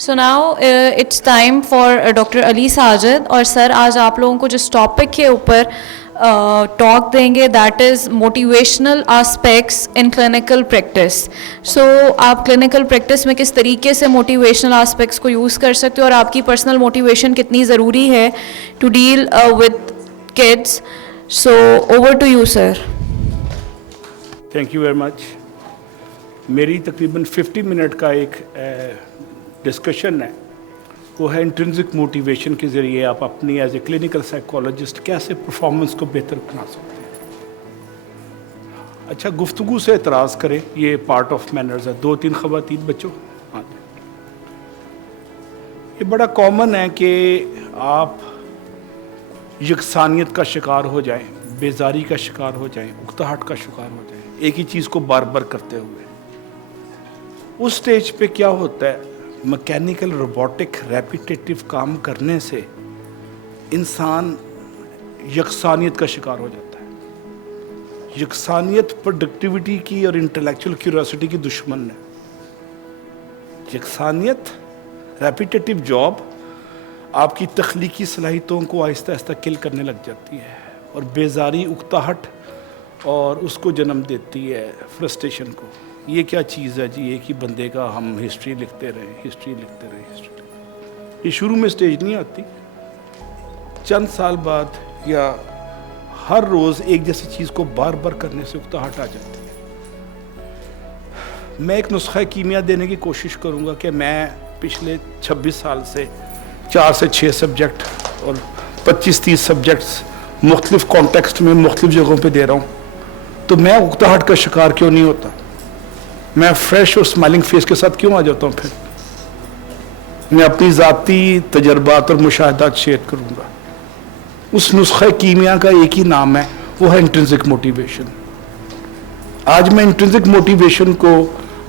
So now it's time for Dr. Ali Sajid, اور سر آج آپ لوگوں کو جس ٹاپک کے اوپر ٹاک دیں گے that is motivational aspects in clinical practice. So آپ کلینکل پریکٹس میں کس طریقے سے موٹیویشنل آسپیکٹس کو یوز کر سکتے ہو اور آپ کی پرسنل موٹیویشن کتنی ضروری ہے to deal with kids. So over to you sir. Thank you very much. میری تقریباً 50 منٹ کا ایک ڈسکشن ہے، وہ ہے انٹرنسک موٹیویشن کے ذریعے آپ اپنی ایز اے کلینکل سائیکالوجسٹ کیسے پرفارمنس کو بہتر بنا سکتے ہیں. اچھا، گفتگو سے اعتراض کریں، یہ پارٹ آف مینرز ہے. 2-3 خواتین بچوں، ہاں جی. یہ بڑا کامن ہے کہ آپ یکسانیت کا شکار ہو جائیں، بیزاری کا شکار ہو جائیں، اکتاہٹ کا شکار ہو جائیں، ایک ہی چیز کو بار بار کرتے ہوئے. اس سٹیج پہ کیا ہوتا ہے، مکینیکل روبوٹک ریپیٹیٹیو کام کرنے سے انسان یکسانیت کا شکار ہو جاتا ہے. یکسانیت پروڈکٹیوٹی کی اور انٹلیکچوئل کیوریوسٹی کی دشمن ہے. یکسانیت، ریپیٹیٹیو جاب آپ کی تخلیقی صلاحیتوں کو آہستہ آہستہ کل کرنے لگ جاتی ہے، اور بیزاری، اکتاہٹ اور اس کو جنم دیتی ہے فرسٹریشن کو. یہ کیا چیز ہے جی، ایک ہی بندے کا ہم ہسٹری لکھتے رہے، ہسٹری لکھتے رہے، ہسٹری لکھتے رہے. یہ شروع میں سٹیج نہیں آتی، چند سال بعد یا ہر روز ایک جیسی چیز کو بار بار کرنے سے اکتاہٹ آ جاتی ہے. میں ایک نسخہ کیمیا دینے کی کوشش کروں گا کہ میں پچھلے 26 سال سے 4 سے 6 سبجیکٹ اور 25-30 سبجیکٹس مختلف کانٹیکسٹ میں مختلف جگہوں پہ دے رہا ہوں، تو میں اکتاہٹ کا شکار کیوں نہیں ہوتا؟ میں فریش اور اسمائلنگ فیس کے ساتھ کیوں آ جاتا ہوں؟ پھر میں اپنی ذاتی تجربات اور مشاہدات شیئر کروں گا. اس نسخہ کیمیا کا ایک ہی نام ہے، وہ ہے انٹرنسک موٹیویشن. آج میں انٹرنسک موٹیویشن کو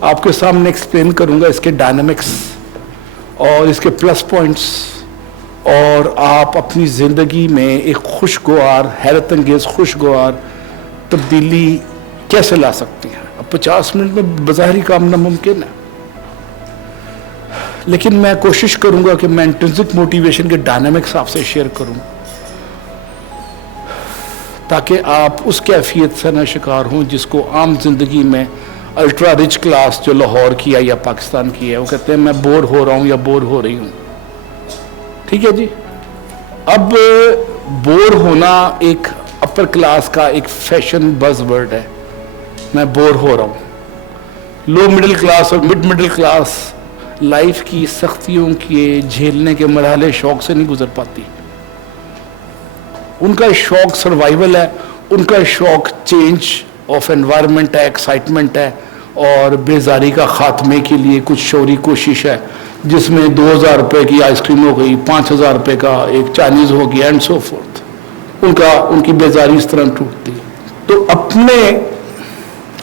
آپ کے سامنے ایکسپلین کروں گا، اس کے ڈائنامکس اور اس کے پلس پوائنٹس، اور آپ اپنی زندگی میں ایک خوشگوار، حیرت انگیز خوشگوار تبدیلی کیسے لا سکتی ہیں. اب 50 منٹ میں بظاہری کام ناممکن ہے، لیکن میں کوشش کروں گا کہ میں انٹرنسک موٹیویشن کے ڈائنامکس آپ سے شیئر کروں، تاکہ آپ اس کیفیت سے نہ شکار ہوں جس کو عام زندگی میں الٹرا رچ کلاس جو لاہور کی ہے یا پاکستان کی ہے، وہ کہتے ہیں میں بور ہو رہا ہوں یا بور ہو رہی ہوں. ٹھیک ہے جی. اب بور ہونا ایک اپر کلاس کا ایک فیشن بز ورڈ ہے. میں بور ہو رہا ہوں. لو مڈل کلاس اور مڈل کلاس لائف کی سختیوں کے جھیلنے کے مرحلے شوق سے نہیں گزر پاتی. ان کا شوق سروائیول ہے، ان کا شوق چینج آف انوائرمنٹ ہے، ایکسائٹمنٹ ہے، اور بیزاری کا خاتمے کے لیے کچھ شعوری کوشش ہے، جس میں 2000 روپے کی آئس کریم ہو گئی، 5000 روپے کا ایک چائنیز ہو گیا، اینڈ سو فورتھ. ان کی بیزاری اس طرح ٹوٹتی. تو اپنے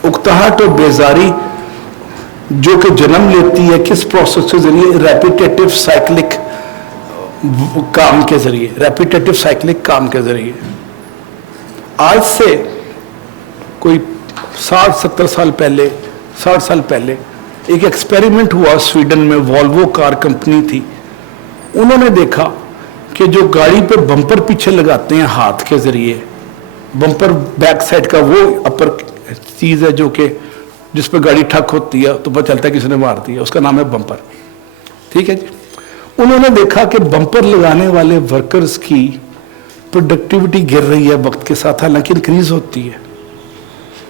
اکتاہٹ اور بیزاری جو کہ جنم لیتی ہے کس پروسیس کے ذریعے؟ ریپیٹیٹیو سائیکلک کام کے ذریعے. ریپیٹیٹیو سائیکلک کام کے ذریعے. آج سے کوئی 60-70 سال پہلے، 60 سال پہلے ایک ایکسپیریمنٹ ہوا سویڈن میں. والوو کار کمپنی تھی. انہوں نے دیکھا کہ جو گاڑی پہ بمپر پیچھے لگاتے ہیں ہاتھ کے ذریعے، بمپر بیک سائڈ کا وہ اپر چیز ہے جو کہ جس پہ گاڑی ٹھک ہوتی ہے تو پتہ چلتا ہے کسی نے مار دیا، اس کا نام ہے بمپر. ٹھیک ہے جی. انہوں نے دیکھا کہ بمپر لگانے والے ورکرز کی پروڈکٹیوٹی گر رہی ہے وقت کے ساتھ، حالانکہ انکریز ہوتی ہے.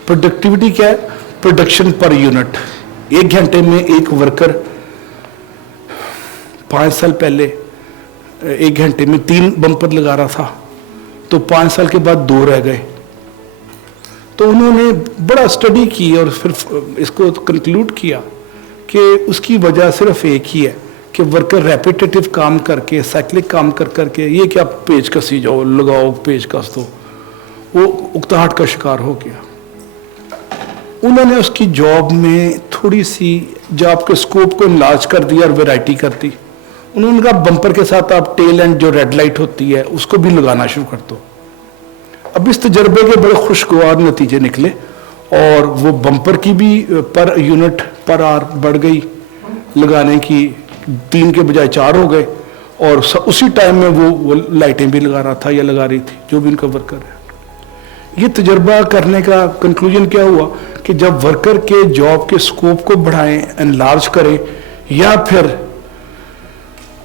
پروڈکٹیوٹی کیا ہے؟ Production per unit. 1 گھنٹے میں ایک ورکر 5 سال پہلے 1 گھنٹے میں 3 بمپر لگا رہا تھا، تو 5 سال کے بعد 2 رہ گئے. تو انہوں نے بڑا اسٹڈی کی اور پھر اس کو کنکلوڈ کیا کہ اس کی وجہ صرف ایک ہی ہے کہ ورکر ریپیٹیٹیو کام کر کے، سائیکلک کام کر کے، یہ کیا پیچ کسی جاؤ لگاؤ پیچ کس دو، وہ اکتاہٹ کا شکار ہو گیا. انہوں نے اس کی جاب میں تھوڑی سی جاب کے اسکوپ کو انلارج کر دیا اور ویرائٹی کر دی. انہوں نے کہا بمپر کے ساتھ آپ ٹیل اینڈ جو ریڈ لائٹ ہوتی ہے اس کو بھی لگانا شروع کر دو. اب اس تجربے کے بڑے خوشگوار نتیجے نکلے، اور وہ بمپر کی بھی پر یونٹ پر آر بڑھ گئی لگانے کی 3 کے بجائے 4 ہو گئے, اور اسی ٹائم میں وہ لائٹیں بھی لگا رہا تھا یا لگا رہی تھی, جو بھی ان کا ورکر ہے. یہ تجربہ کرنے کا کنکلوژن کیا ہوا کہ جب ورکر کے جاب کے سکوپ کو بڑھائیں, انلارج کریں, یا پھر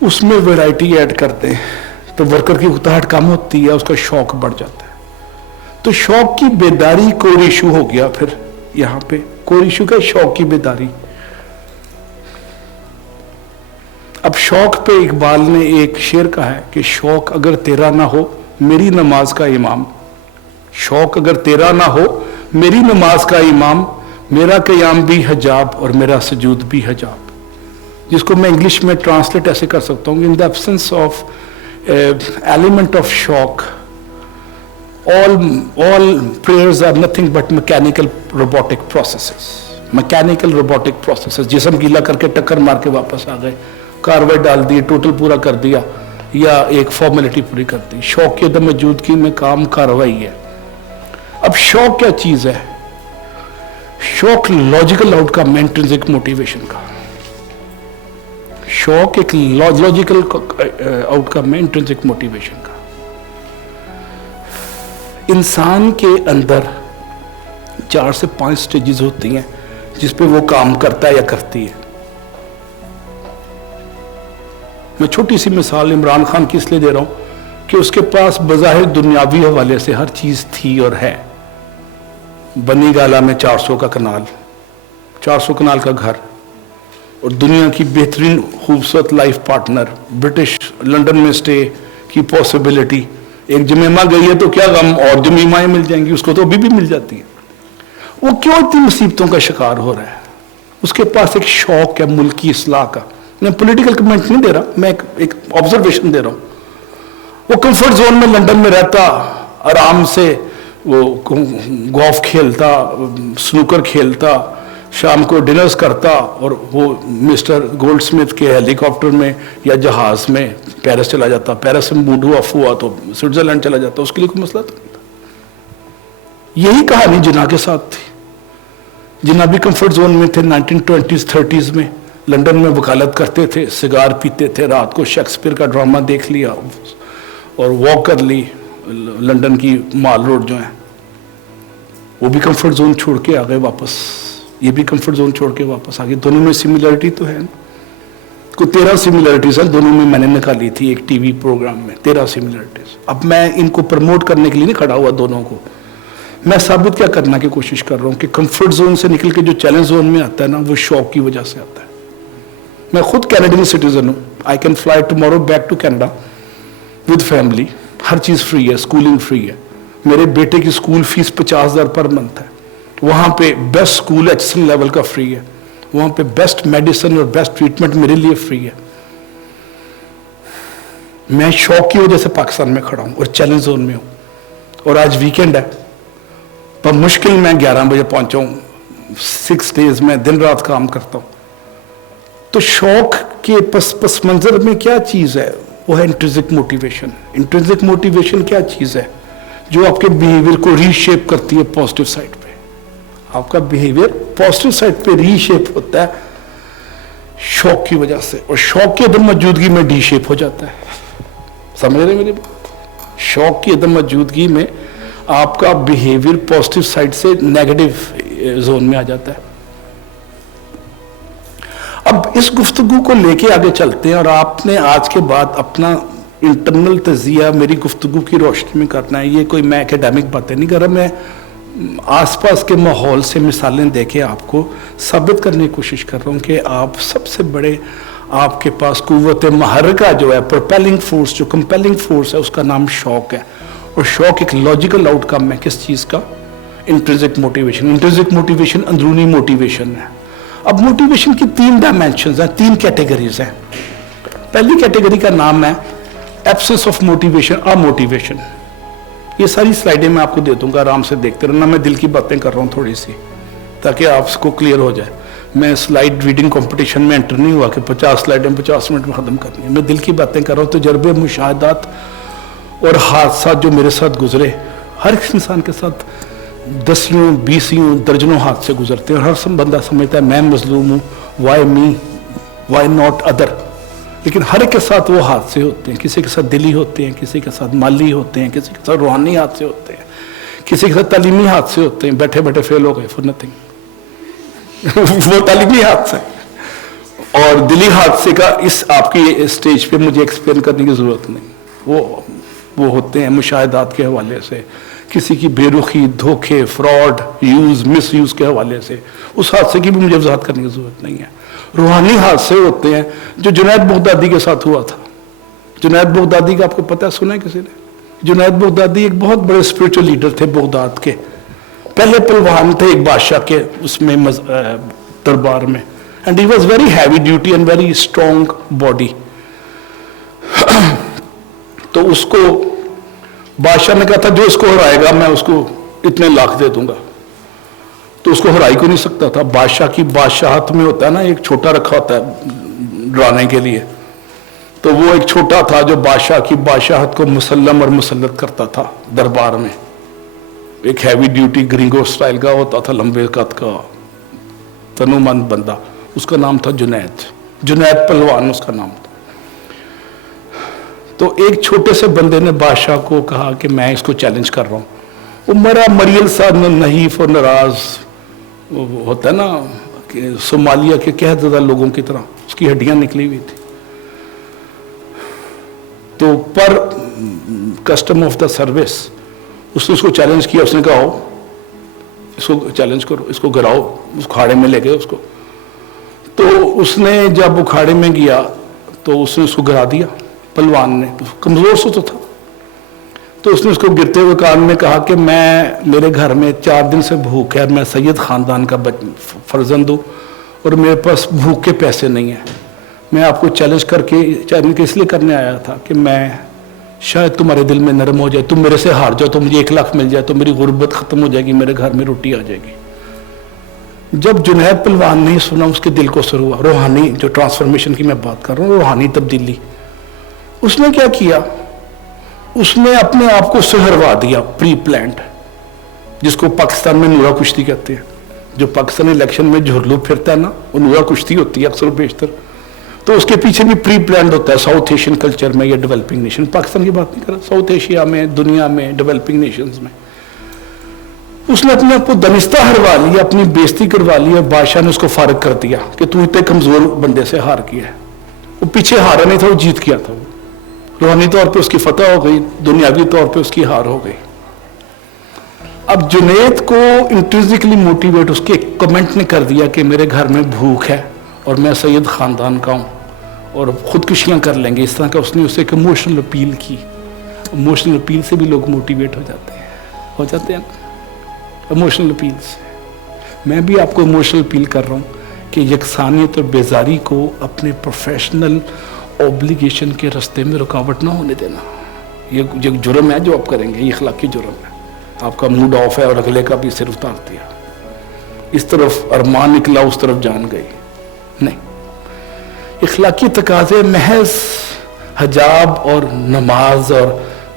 اس میں ویرائٹی ایڈ کرتے ہیں تو ورکر کی اکتاہٹ کم ہوتی ہے, اس کا شوق بڑھ جاتا ہے. تو شوق کی بیداری کور ایشو ہو گیا. پھر یہاں پہ کور ایشو کا شوق کی بیداری. اب شوق پہ اقبال نے ایک شعر کہا ہے کہ شوق اگر تیرا نہ ہو میری نماز کا امام, شوق اگر تیرا نہ ہو میری نماز کا امام, میرا قیام بھی حجاب اور میرا سجود بھی حجاب. جس کو میں انگلش میں ٹرانسلیٹ ایسے کر سکتا ہوں, in the absence of element of شوق all prayers are nothing but mechanical robotic processes. mechanical robotic processes. جسم گیلا کر کے ٹکر مار کے واپس آ گئے, کاروائی ڈال دی, ٹوٹل پورا کر دیا, یا ایک فارمیلٹی پوری کر دی. شوق کی عدم موجودگی میں کام کاروائی ہے. اب شوق کیا چیز ہے؟ شوق لاجیکل آؤٹ کم ہے انٹرنسک موٹیویشن کا. شوق ایک لاجیکل آؤٹ کم ہے انٹرنسک موٹیویشن کا. انسان کے اندر 4 سے 5 سٹیجز ہوتی ہیں جس پہ وہ کام کرتا ہے یا کرتی ہے. میں چھوٹی سی مثال عمران خان کی اس لیے دے رہا ہوں کہ اس کے پاس بظاہر دنیاوی حوالے سے ہر چیز تھی اور ہے. بنی گالا میں 400 کا کنال, 400 کنال کا گھر, اور دنیا کی بہترین خوبصورت لائف پارٹنر, برٹش لنڈن میں سٹے کی پاسبلٹی. ایک جمیمہ گئی ہے تو کیا غم, اور جمیمائیں مل جائیں گی, اس کو تو ابھی بھی مل جاتی ہے. وہ کیوں اتنی مصیبتوں کا شکار ہو رہا ہے؟ اس کے پاس ایک شوق ہے ملکی اصلاح کا. میں پولیٹیکل کمنٹ نہیں دے رہا, میں ایک آبزرویشن دے رہا ہوں. وہ کمفرٹ زون میں لنڈن میں رہتا, آرام سے وہ گولف کھیلتا, سنوکر کھیلتا, شام کو ڈنرز کرتا, اور وہ مسٹر گولڈ سمتھ کے ہیلی کاپٹر میں یا جہاز میں پیرس چلا جاتا. پیرس سے موڈ آف ہوا تو سوئٹزرلینڈ چلا جاتا. اس کے لیے کوئی مسئلہ تو نہیں تھا. یہی کہانی جناح کے ساتھ تھی. جناح بھی کمفرٹ زون میں تھے. 1920s 30s میں لنڈن میں وکالت کرتے تھے, سگار پیتے تھے, رات کو شیکسپیئر کا ڈرامہ دیکھ لیا اور واک کر لی لنڈن کی مال روڈ جو ہیں. وہ بھی کمفرٹ زون چھوڑ کے آ گئے واپس, یہ بھی کمفرٹ زون چھوڑ کے واپس آ گئے. دونوں میں سملیرٹی تو ہے نا, کوئی 13 سملیرٹیز ہیں دونوں میں. میں نے نکالی تھی ایک ٹی وی پروگرام میں 13 سملیرٹیز. اب میں ان کو پروموٹ کرنے کے لیے نہیں کھڑا ہوا دونوں کو, میں ثابت کیا کرنا کی کوشش کر رہا ہوں کہ کمفرٹ زون سے نکل کے جو چیلنج زون میں آتا ہے نا, وہ شوق کی وجہ سے آتا ہے. میں خود کینیڈین سٹیزن ہوں. I can fly tomorrow back to Canada with family. ہر چیز فری ہے, اسکولنگ فری ہے. میرے بیٹے کی اسکول فیس 50,000 پر منتھ ہے. وہاں پہ بیسٹ اسکول ایچسن لیول کا فری ہے. وہاں پہ بیسٹ میڈیسن اور بیسٹ ٹریٹمنٹ میرے لیے فری ہے. میں شوق کی وجہ سے پاکستان میں کھڑا ہوں اور چیلنج زون میں ہوں. اور آج ویکینڈ ہے, پر مشکل میں 11 بجے پہنچا ہوں. 6 days میں دن رات کام کرتا ہوں. تو شوق کے پس منظر میں کیا چیز ہے؟ وہ ہے انٹرنسک موٹیویشن. انٹرنسک موٹیویشن کیا چیز ہے جو آپ کے بیہیویئر کو ری شیپ کرتی ہے پازیٹیو سائڈ پہ. آپ کا بیہیویئر پازیٹیو سائڈ پہ ری شیپ ہوتا ہے شوق کی وجہ سے, اور شوق کی عدم موجودگی میں ڈی شیپ ہو جاتا ہے. سمجھ رہے ہیں میری بات؟ شوق کی عدم موجودگی میں آپ کا بیہیویئر پازیٹیو سائڈ سے نیگیٹو زون میں آ جاتا ہے. اب اس گفتگو کو لے کے آگے چلتے ہیں, اور آپ نے آج کے بعد اپنا انٹرنل تجزیہ میری گفتگو کی روشنی میں کرنا ہے. یہ کوئی میں اکیڈیمک باتیں نہیں کر رہا, میں آس پاس کے ماحول سے مثالیں دے کے آپ کو ثابت کرنے کی کوشش کر رہا ہوں کہ آپ سب سے بڑے, آپ کے پاس قوت محرکہ جو ہے, پروپیلنگ فورس, جو کمپیلنگ فورس ہے, اس کا نام شوق ہے. اور شوق ایک لاجیکل آؤٹ کم ہے کس چیز کا؟ Intrinsic motivation. انٹرنسک موٹیویشن اندرونی موٹیویشن ہے. اب موٹیویشن کی 3 ڈائمینشنز ہیں, 3 کیٹیگریز ہیں. پہلی کیٹیگری کا نام ہے ایبسنس آف موٹیویشن, اموٹیویشن. یہ ساری سلائیڈیں میں آپ کو دے دوں گا, آرام سے دیکھتے رہنا. میں دل کی باتیں کر رہا ہوں تھوڑی سی تاکہ آپ کو کلیئر ہو جائے. میں سلائیڈ ریڈنگ کمپٹیشن میں انٹر نہیں ہوا کہ 50 سلائیڈیں 50 منٹ میں ختم کرنی ہے. میں دل کی باتیں کر رہا ہوں. تجربے, مشاہدات اور حادثات جو میرے ساتھ گزرے, ہر انسان کے ساتھ 10 20 درجنوں حادثے گزرتے ہیں, اور ہر بندہ سمجھتا ہے میں مظلوم ہوں. Why me, why not other. لیکن ہر ایک کے ساتھ وہ حادثے ہوتے ہیں. کسی کے ساتھ دلی ہوتے ہیں, کسی کے ساتھ مالی ہوتے ہیں, کسی کے ساتھ روحانی حادثے ہوتے ہیں, کسی کے ساتھ تعلیمی حادثے ہوتے ہیں. بیٹھے بیٹھے فیل ہو گئے فور نتھنگ وہ تعلیمی حادثہ ہے. اور دلی حادثے کا اس آپ کی اسٹیج پہ مجھے ایکسپلین کرنے کی ضرورت نہیں. وہ ہوتے ہیں مشاہدات کے حوالے سے, کسی کی بے رخی, دھوکے, فراڈ, مس یوز کے حوالے سے. اس حادثے کی بھی مجھے وضاحت کرنے کی ضرورت نہیں ہے. روحانی حادثے ہوتے ہیں جو جنید بغدادی کے ساتھ ہوا تھا. جنید بغدادی کا آپ کو پتہ ہے, سنا ہے کسی نے؟ جنید بغدادی ایک بہت بڑے اسپرچل لیڈر تھے بغداد کے, پہلے پلوان تھے ایک بادشاہ کے اس میں دربار میں. And he was very heavy duty and very strong body. تو اس کو بادشاہ نے کہا تھا جو اس کو ہرائے گا میں اس کو اتنے لاکھ دے دوں گا. تو اس کو ہرائی کو نہیں سکتا تھا. بادشاہ کی بادشاہت میں ہوتا ہے نا ایک چھوٹا رکھا ہوتا ہے ڈرانے کے لیے, تو وہ ایک چھوٹا تھا جو بادشاہ کی بادشاہت کو مسلم اور مسلط کرتا تھا دربار میں. ایک ہیوی ڈیوٹی گرینگو سٹائل کا ہوتا تھا, لمبے قد کا تنو مند بندہ. اس کا نام تھا جنید پہلوان اس کا نام تھا. تو ایک چھوٹے سے بندے نے بادشاہ کو کہا کہ میں اس کو چیلنج کر رہا ہوں. وہ مرا مریل سا نحیف اور ناراض ہوتا ہے نا کہ صومالیہ کے قحط زدہ لوگوں کی طرح, اس کی ہڈیاں نکلی ہوئی تھی. تو پر کسٹم آف دا سروس اس نے اس کو چیلنج کیا. اس نے کہا اس کو چیلنج کرو, اس کو گراؤ. اس کھاڑے میں لے گئے اس کو. تو اس نے جب اکھاڑے میں گیا تو اس نے اس کو گرا دیا. پلوان نے, کمزور سا تو تھا, تو اس نے اس کو گرتے ہوئے کان میں کہا کہ میرے گھر میں 4 دن سے بھوک ہے, میں سید خاندان کا فرزند ہوں اور میرے پاس بھوک کے پیسے نہیں ہیں. میں آپ کو چیلنج کر کے اس لیے کرنے آیا تھا کہ میں شاید تمہارے دل میں نرم ہو جائے, تم میرے سے ہار جاؤ تو مجھے 1 لاکھ مل جائے تو میری غربت ختم ہو جائے گی, میرے گھر میں روٹی آ جائے گی. جب جنید پلوان نے سنا اس کے دل کو اثر ہوا. روحانی جو ٹرانسفارمیشن کی میں بات کر رہا ہوں, روحانی تبدیلی. اس نے کیا کیا, اس نے اپنے آپ کو سہروا دیا پری پلانڈ, جس کو پاکستان میں نورا کشتی کہتے ہیں. جو پاکستان الیکشن میں جھرلو پھرتا ہے نا, وہ نورا کشتی ہوتی ہے اکثر و بیشتر. تو اس کے پیچھے بھی پری پلانڈ ہوتا ہے ساؤتھ ایشین کلچر میں یا ڈیولپنگ نیشن. پاکستان کی بات نہیں کر رہا, ساؤتھ ایشیا میں, دنیا میں, ڈیولپنگ نیشنز میں. اس نے اپنے آپ کو دنستہ ہروا لیا, اپنی بےزتی کروا لی, اور بادشاہ نے اس کو فارغ کر دیا کہ تو اتنے کمزور بندے سے ہار کیا ہے. وہ پیچھے ہارا نہیں تھا, وہ جیت کیا تھا. روحانی طور پہ اس کی فتح ہو گئی, دنیاوی طور پہ اس کی ہار ہو گئی. اب جنید کو انٹرنسکلی موٹیویٹ اس کے ایک کمنٹ نے کر دیا کہ میرے گھر میں بھوک ہے اور میں سید خاندان کا ہوں اور خودکشیاں کر لیں گے. اس طرح کا اس نے اسے ایک ایموشنل اپیل کی. ایموشنل اپیل سے بھی لوگ موٹیویٹ ہو جاتے ہیں ایموشنل اپیل سے. میں بھی آپ کو ایموشنل اپیل کر رہا ہوں کہ یکسانیت اور بیزاری کو اپنے پروفیشنل اوبلیگیشن کے راستے میں رکاوٹ نہ ہونے دینا. یہ جرم ہے جو آپ کریں گے, یہ اخلاقی جرم ہے. آپ کا موڈ آف ہے اور اگلے کا بھی صرف اتار دیا. اس طرف ارمان نکلا, اس طرف جان گئی. نہیں, اخلاقی تقاضے محض حجاب اور نماز اور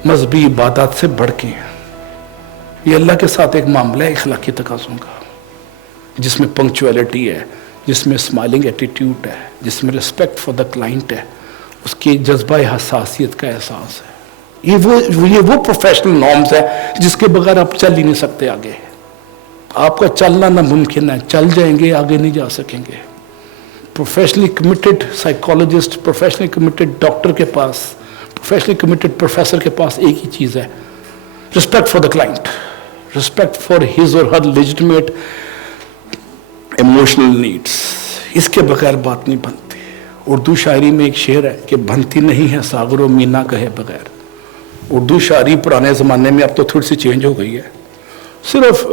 مذہبی عبادات سے بڑھ کے ہیں. یہ اللہ کے ساتھ ایک معاملہ ہے اخلاقی تقاضوں کا, جس میں پنکچویلٹی ہے, جس میں اسمائلنگ ایٹیٹیوڈ ہے, جس میں رسپیکٹ فار دا کلائنٹ ہے, اس کی جذبہ حساسیت کا احساس ہے. یہ وہ پروفیشنل نارمز ہے جس کے بغیر آپ چل ہی نہیں سکتے آگے. آپ کا چلنا ناممکن ہے, چل جائیں گے آگے نہیں جا سکیں گے. Professionally committed psychologist, professionally committed doctor کے پاس, پروفیشنلی کمیٹڈ پروفیسر کے پاس ایک ہی چیز ہے, respect for the client, respect for his اور ہر لیجٹمیٹ ایموشنل نیڈس. اس کے بغیر بات نہیں بنتی. اردو شاعری میں ایک شعر ہے کہ بنتی نہیں ہے ساغر و مینا کہے بغیر. اردو شاعری پرانے زمانے میں اب تو تھوڑی سی چینج ہو گئی ہے. صرف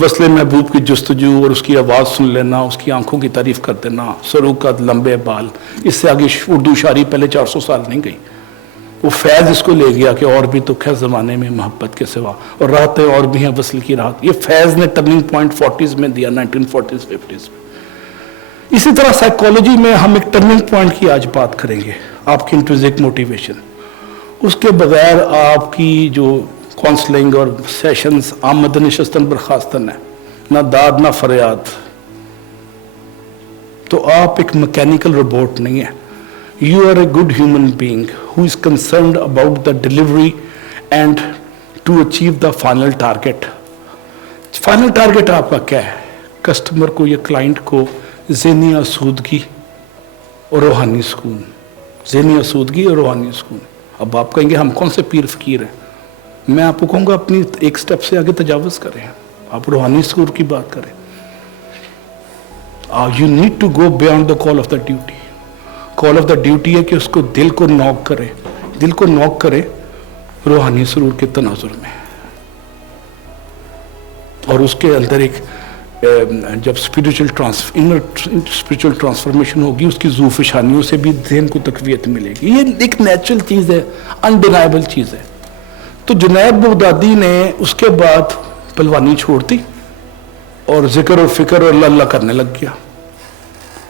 وصل محبوب کی جستجو اور اس کی آواز سن لینا, اس کی آنکھوں کی تعریف کر دینا, سرو قد لمبے بال, اس سے آگے اردو شاعری پہلے 400 سال نہیں گئی. وہ فیض اس کو لے گیا کہ اور بھی دکھ ہے زمانے میں محبت کے سوا, اور راحتیں اور بھی ہیں وصل کی راحت. یہ فیض نے ٹرننگ پوائنٹ 40s میں دیا, 1940s 50s میں. اسی طرح سائیکالوجی میں ہم ایک ٹرننگ پوائنٹ کی آج بات کریں گے, آپ کی انٹرنسک موٹیویشن. اس کے بغیر آپ کی جو کونسلنگ اور سیشنز آمدن نشستن برخاستن ہے, نہ داد نہ فریاد. تو آپ ایک میکینیکل روبوٹ نہیں ہیں. You are a good human being who is concerned about the delivery and to achieve the final target. Final target آپ کا کیا ہے؟ کسٹمر کو یا کلائنٹ کو ذہنی آسودگی اور روحانی سکون. ذہنی آسودگی اور روحانی سکون. اب آپ کہیں گے ہم کون سے پیر فقیر ہیں؟ میں آپ کو کہوں گا اپنی ایک سٹیپ سے آگے تجاوز کریں, آپ روحانی سکون کی بات کریں. You need to go beyond the call of the duty. Call of the duty ہے کہ اس کو دل کو نوک کرے, دل کو نوک کرے روحانی سرور کے تناظر میں, اور اس کے اندر ایک جب اسپریچول ٹرانسفارمیشن ہوگی اس کی ذو فشانیوں سے بھی ذہن کو تقویت ملے گی. یہ ایک نیچرل چیز ہے, انڈینائبل چیز ہے. تو جنید بغدادی نے اس کے بعد پہلوانی چھوڑ دی اور ذکر اور فکر اور اللہ اللہ کرنے لگ گیا.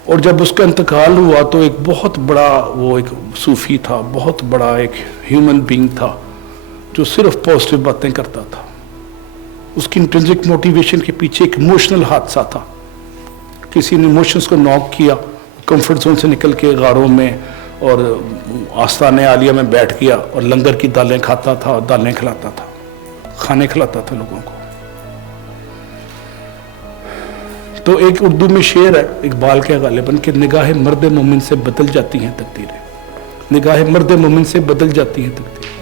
اور جب اس کا انتقال ہوا تو ایک بہت بڑا وہ ایک صوفی تھا, بہت بڑا ایک ہیومن بینگ تھا جو صرف پازیٹیو باتیں کرتا تھا. اس کی انٹرنسک موٹیویشن کے پیچھے ایک ایموشنل حادثہ تھا. کسی نے ایموشنز کو ناک کیا, کمفرٹ زون سے نکل کے غاروں میں اور آستانِ عالیہ میں بیٹھ گیا اور لنگر کی دالیں کھاتا تھا اور دالیں کھلاتا تھا, کھانے کھلاتا تھا لوگوں کو. تو ایک اردو میں شعر ہے اقبال کے غالباً کہ نگاہ مرد مومن سے بدل جاتی ہیں تقدیریں, نگاہ مرد مومن سے بدل جاتی ہیں تقدیریں.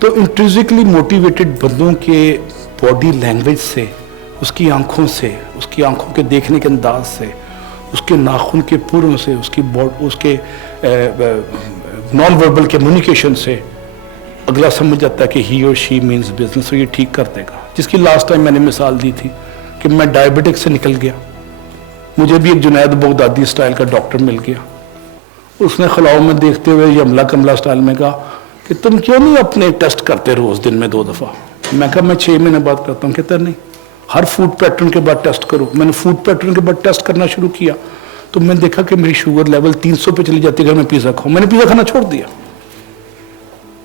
تو انٹرنسکلی موٹیویٹڈ بندوں کے باڈی لینگویج سے, اس کی آنکھوں سے, اس کی آنکھوں کے دیکھنے کے انداز سے, اس کے ناخن کے پوروں سے, اس کے نان وربل کمیونیکیشن سے اگلا سمجھ جاتا ہے کہ ہی اور شی مینز بزنس, اور یہ ٹھیک کر دے گا. جس کی لاسٹ ٹائم میں نے مثال دی تھی کہ میں ڈائبٹک سے نکل گیا, مجھے بھی ایک جنید بغدادی سٹائل کا ڈاکٹر مل گیا. اس نے خلاؤں میں دیکھتے ہوئے یہ عملہ کملہ سٹائل میں کہا کہ تم کیوں نہیں اپنے ٹیسٹ کرتے روز دن میں 2 دفعہ؟ میں کہا میں 6 مہینے بعد کرتا ہوں. کہتا نہیں, ہر فوڈ پیٹرن کے بعد ٹیسٹ کرو. میں نے فوڈ پیٹرن کے بعد ٹیسٹ کرنا شروع کیا تو میں نے دیکھا کہ میری شوگر لیول 300 پہ چلی جاتی ہے. اگر میں پیزا کھاؤں, میں نے پیزا کھانا چھوڑ دیا.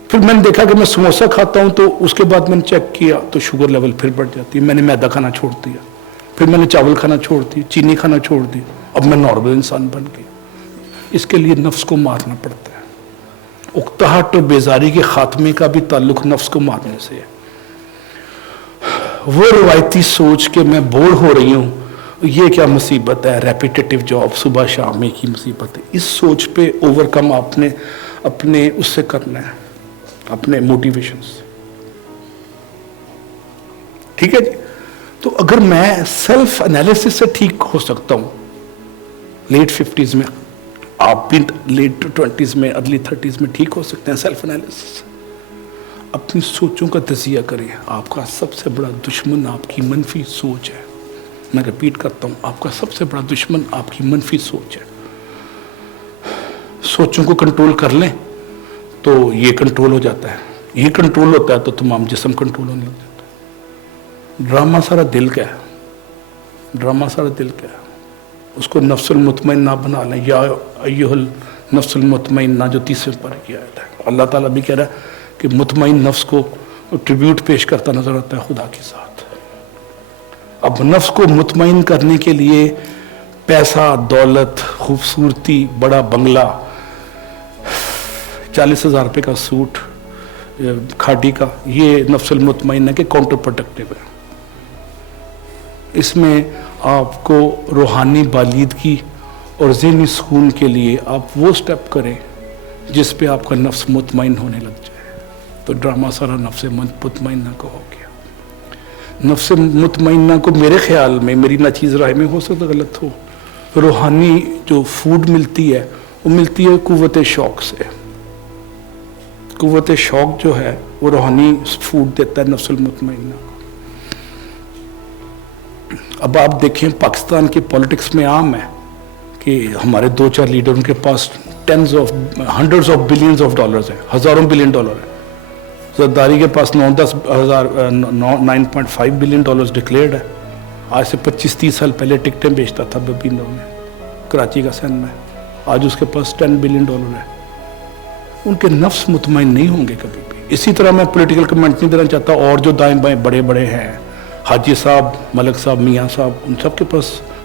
پھر میں نے دیکھا کہ میں سموسا کھاتا ہوں تو اس کے بعد میں نے چیک کیا تو شوگر لیول پھر بڑھ جاتی ہے. میں نے میدا کھانا چھوڑ دیا. پھر میں نے چاول کھانا چھوڑ دی, چینی کھانا چھوڑ دی. اب میں نارمل انسان بن گیا. اس کے لیے نفس کو مارنا پڑتا ہے. اکتاہٹ اور بیزاری کے خاتمے کا بھی تعلق نفس کو مارنے سے ہے. وہ روایتی سوچ کہ میں بور ہو رہی ہوں, یہ کیا مصیبت ہے, ریپیٹیٹیو جاب صبح شام میں کی مصیبت ہے, اس سوچ پہ اوور کم آپ نے اپنے اس سے کرنا ہے, اپنے موٹیویشن سے. ٹھیک ہے جی. تو اگر میں سیلف انالیسس سے ٹھیک ہو سکتا ہوں, لیٹ 50s میں, آپ بھی لیٹ 20s میں, ارلی 30s میں ٹھیک ہو سکتے ہیں سیلف انالیسس. اپنی سوچوں کا تجزیہ کریں. آپ کا سب سے بڑا دشمن آپ کی منفی سوچ ہے. میں ریپیٹ کرتا ہوں, آپ کا سب سے بڑا دشمن آپ کی منفی سوچ ہے. سوچوں کو کنٹرول کر لیں تو یہ کنٹرول ہو جاتا ہے. یہ کنٹرول ہوتا ہے تو تمام جسم کنٹرول ہونے لگ جاتا ہے. ڈرامہ سارا دل کا ہے. ڈرامہ سارا دل کا ہے. اس کو نفس المطمئنہ بنا لیں. یا ایھا النفس المطمئنہ جو 30 پر کیا ہے. اللہ تعالیٰ بھی کہہ رہا ہے کہ مطمئن نفس کو ٹریبیوٹ پیش کرتا نظر آتا ہے خدا کے ساتھ. اب نفس کو مطمئن کرنے کے لیے پیسہ, دولت, خوبصورتی, بڑا بنگلہ, 40,000 روپے کا سوٹ کھاٹی کا, یہ نفس المطمئنہ کے کاؤنٹر پروڈکٹیو ہے. اس میں آپ کو روحانی بالیدگی اور ذہنی سکون کے لیے آپ وہ سٹیپ کریں جس پہ آپ کا نفس مطمئن ہونے لگ جائے. تو ڈرامہ سارا نفس مطمئنہ کو ہو گیا. نفس مطمئنہ کو میرے خیال میں, میری ناچیز رائے میں, ہو سکتا غلط ہو, روحانی جو فوڈ ملتی ہے وہ ملتی ہے قوت شوق سے. قوت شوق جو ہے وہ روحانی فوڈ دیتا ہے نفس المطمئنہ کو. اب آپ دیکھیں پاکستان کے پولیٹکس میں عام ہے کہ ہمارے 2-4 لیڈر, ان کے پاس ہنڈرڈز آف بلینز آف ڈالرز ہیں, ہزاروں بلین ڈالر ہیں. زرداری کے پاس 9.5 بلین ڈالرز ڈکلیئرڈ ہے. آج سے 25-30 سال پہلے ٹکٹیں بیچتا تھا ببینوں میں, کراچی کا سین میں. آج اس کے پاس 10 بلین ڈالر ہے. ان کے نفس مطمئن نہیں ہوں گے کبھی بھی. اسی طرح میں پولیٹیکل کمنٹ نہیں دینا چاہتا, اور جو دائیں بائیں بڑے بڑے ہیں, حاجی صاحب, ملک صاحب, میاں صاحب, ان سب کے پاس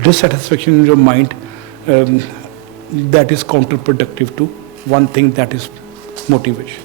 Dissatisfaction in your mind, that is counterproductive to one thing, that is motivation.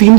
3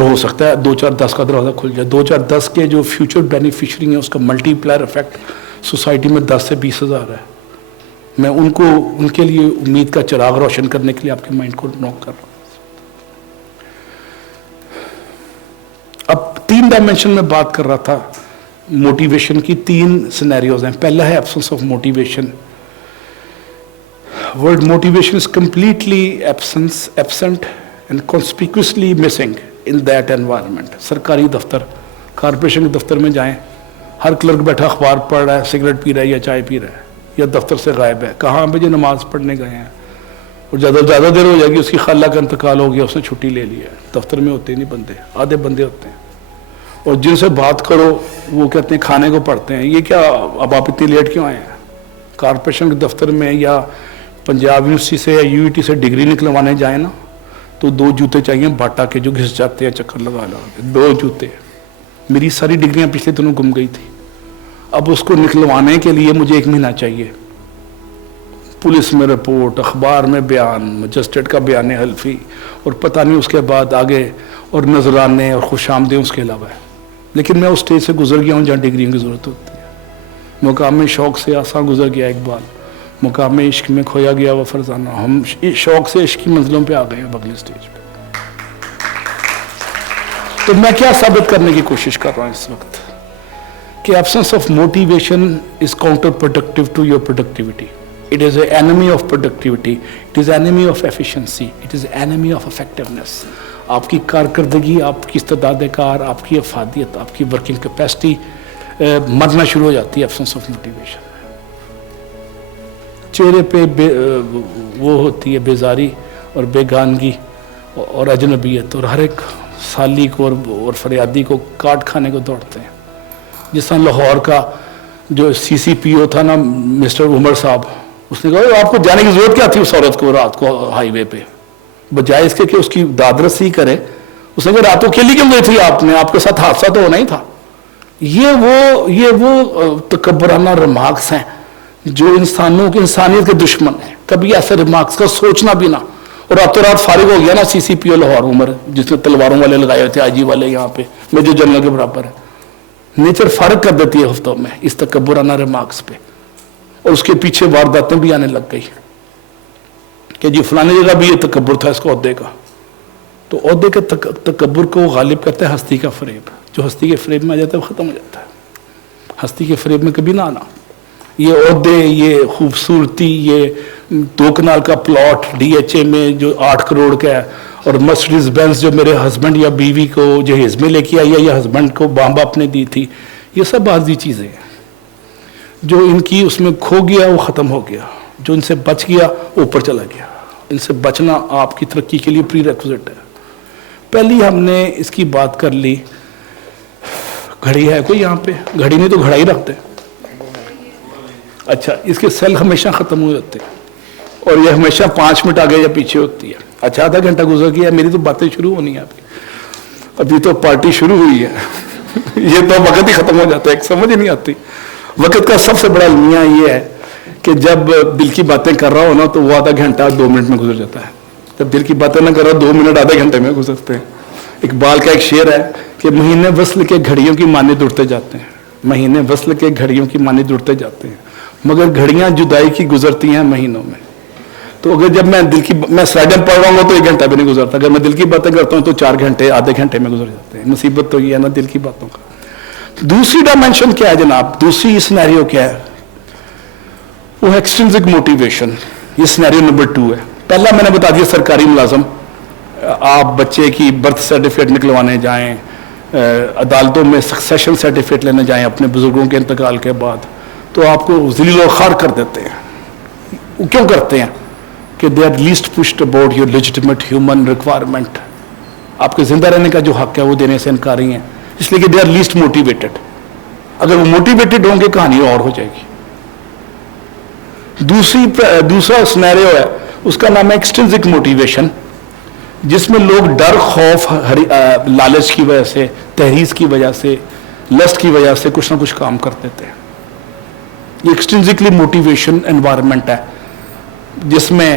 ہو سکتا ہے 2010 کا دروازہ کھل جائے. 2010 کے جو فیوچر بینیفیشری ہیں اس کا ملٹی پلائر افیکٹ سوسائٹی میں 10 سے 20 ہزار ہے. میں ان کے لیے امید کا چراغ روشن کرنے کے لیے آپ کے مائنڈ کو نوک کر رہا ہوں. اب 3 ڈائمینشن میں بات کر رہا تھا موٹیویشن کی. 3 سینیریوز ہیں. پہلا ہے absence of motivation. Word motivation is completely absent and conspicuously missing in that environment. سرکاری دفتر, کارپوریشن کے دفتر میں جائیں, ہر کلرک بیٹھا اخبار پڑھ رہا ہے, سگریٹ پی رہا ہے یا چائے پی رہا ہے یا دفتر سے غائب ہے. کہاں پہ جو نماز پڑھنے گئے ہیں اور زیادہ دیر ہو جائے گی, اس کی خالہ کا انتقال ہو گیا, اس نے چھٹی لے لی ہے. دفتر میں ہوتے نہیں بندے, آدھے بندے ہوتے ہیں. اور جن سے بات کرو وہ کہتے ہیں کھانے کو پڑھتے ہیں. یہ کیا, اب آپ اتنی لیٹ کیوں آئے ہیں؟ کارپوریشن کے دفتر میں یا پنجاب یونیورسٹی سے یا یو ٹی سے ڈگری نکلوانے جائیں نا تو 2 جوتے چاہیے باٹا کے جو گھس جاتے ہیں چکر لگا لگا کے. 2 جوتے. میری ساری ڈگریاں پچھلے دنوں گم گئی تھی. اب اس کو نکلوانے کے لیے مجھے 1 مہینہ چاہیے. پولیس میں رپورٹ, اخبار میں بیان, مجسٹریٹ کا بیان حلفی, اور پتہ نہیں اس کے بعد آگے اور نذرانے اور خوش آمدیں اس کے علاوہ ہے. لیکن میں اس اسٹیج سے گزر گیا ہوں جہاں ڈگریوں کی ضرورت ہوتی ہے. مقام شوق سے آسان گزر گیا اقبال, مقام عشق میں کھویا گیا وہ فرزانہ. ہم شوق سے عشق کی منزلوں پہ آ گئے ہیں اگلی اسٹیج پہ. تو میں کیا ثابت کرنے کی کوشش کر رہا ہوں اس وقت کہ absence of motivation is counterproductive to your productivity. It is an enemy of productivity. It is an enemy of efficiency. It is an enemy of effectiveness. آپ کی کارکردگی, آپ کی استعداد کار, آپ کی افادیت, آپ کی ورکنگ کیپیسٹی مرنا شروع ہو جاتی ہے ایبسنس آف موٹیویشن. چہرے پہ وہ ہوتی ہے بیزاری اور بیگانگی اور اجنبیت, اور ہر ایک سالی کو اور فریادی کو کاٹ کھانے کو دوڑتے ہیں. جس طرح لاہور کا جو CCPO تھا نا مسٹر عمر صاحب, اس نے کہا آپ کو جانے کی ضرورت کیا تھی اس عورت کو رات کو ہائی وے پہ, بجائے اس کے کہ اس کی داد رسی کرے. اس نے کہا راتوں کے لیے کیوں گئی تھی آپ نے, آپ کے ساتھ حادثہ تو ہونا ہی تھا. یہ وہ تکبرانہ ریمارکس ہیں جو انسانوں کی انسانیت کے دشمن ہیں. کبھی ایسے ریمارکس کا سوچنا بھی نہ. اور راتوں رات فارغ ہو گیا نا CCPO لاہور عمر, جس نے تلواروں والے لگائے ہوئے تھے, IG والے یہاں پہ میجر جنرل کے برابر ہے. نیچر فارغ کر دیتی ہے ہفتوں میں اس تکبرانہ ریمارکس پہ, اور اس کے پیچھے وارداتیں بھی آنے لگ گئی کہ جی فلانی جگہ بھی یہ تکبر تھا اس کو عہدے کا. تو عہدے کے تکبر کو غالب کرتا ہے ہستی کا فریب. جو ہستی کے فریب میں آ جاتا ہے وہ ختم ہو جاتا ہے. ہستی کے فریب میں کبھی نہ آنا. یہ عہدے, یہ خوبصورتی, یہ 2 کنال کا پلاٹ DHA میں جو 8 کروڑ کا ہے, اور مرسڈیز بینز جو میرے ہسبینڈ یا بیوی کو جہیز میں لے کے آئی ہے یا ہسبینڈ کو بام باپ نے دی تھی, یہ سب بازی چیزیں ہیں. جو ان کی اس میں کھو گیا وہ ختم ہو گیا, جو ان سے بچ گیا اوپر چلا گیا. ان سے بچنا آپ کی ترقی کے لیے پری ریکوزٹ ہے. پہلی ہم نے اس کی بات کر لی. گھڑی ہے کوئی یہاں پہ؟ گھڑی نہیں تو گھڑا ہی رکھتے. اچھا, اس کے سیل ہمیشہ ختم ہو جاتے اور یہ ہمیشہ 5 منٹ آگے یا پیچھے ہوتی ہے. اچھا, آدھا گھنٹہ گزر گیا, میری تو باتیں شروع ہونی ہیں ابھی تو پارٹی شروع ہوئی ہے. یہ تو وقت ہی ختم ہو جاتا ہے, ایک سمجھ نہیں آتی. وقت کا سب سے بڑا المیہ یہ ہے کہ جب دل کی باتیں کر رہا ہو نا تو وہ آدھا گھنٹہ 2 منٹ میں گزر جاتا ہے. جب دل کی باتیں نہ کر رہا 2 منٹ آدھے گھنٹے میں گزرتے ہیں. اقبال کا ایک شعر ہے کہ مہینے وصل کے گھڑیوں کی مانند اڑتے جاتے ہیں. مہینے وصل کے گھڑیوں کی مانند اڑتے جاتے ہیں, مگر گھڑیاں جدائی کی گزرتی ہیں مہینوں میں. تو اگر جب میں سرائڈم پڑھ رہا ہوں تو 1 گھنٹہ بھی نہیں گزرتا. اگر میں دل کی باتیں کرتا ہوں تو 4 گھنٹے آدھے گھنٹے میں گزر جاتے ہیں. مصیبت تو یہ ہے نا دل کی باتوں کا. دوسری ڈائمینشن کیا ہے جناب؟ دوسری سینیریو کیا ہے؟ وہ ایکسٹرنسک موٹیویشن. یہ سینیریو نمبر 2 ہے. پہلا میں نے بتا دیا سرکاری ملازم, آپ بچے کی برتھ سرٹیفکیٹ نکلوانے جائیں, عدالتوں میں سکسیشن سرٹیفکیٹ لینے جائیں اپنے بزرگوں کے انتقال کے بعد, تو آپ کو ذلیل و خوار کر دیتے ہیں. وہ کیوں کرتے ہیں؟ کہ they are least pushed about your legitimate human requirement. آپ کے زندہ رہنے کا جو حق ہے وہ دینے سے انکاری ہیں, اس لیے کہ دے آر لیسٹ موٹیویٹڈ. اگر وہ موٹیویٹڈ ہوں گے کہانی اور ہو جائے گی. دوسرا سینیریو ہے, اس کا نام ہے ایکسٹرنسک موٹیویشن, جس میں لوگ ڈر, خوف, لالچ کی وجہ سے, تحریض کی وجہ سے, لسٹ کی وجہ سے کچھ نہ کچھ کام کر دیتے ہیں. یہ ایکسٹرنسکلی موٹیویشن انوائرمنٹ ہے جس میں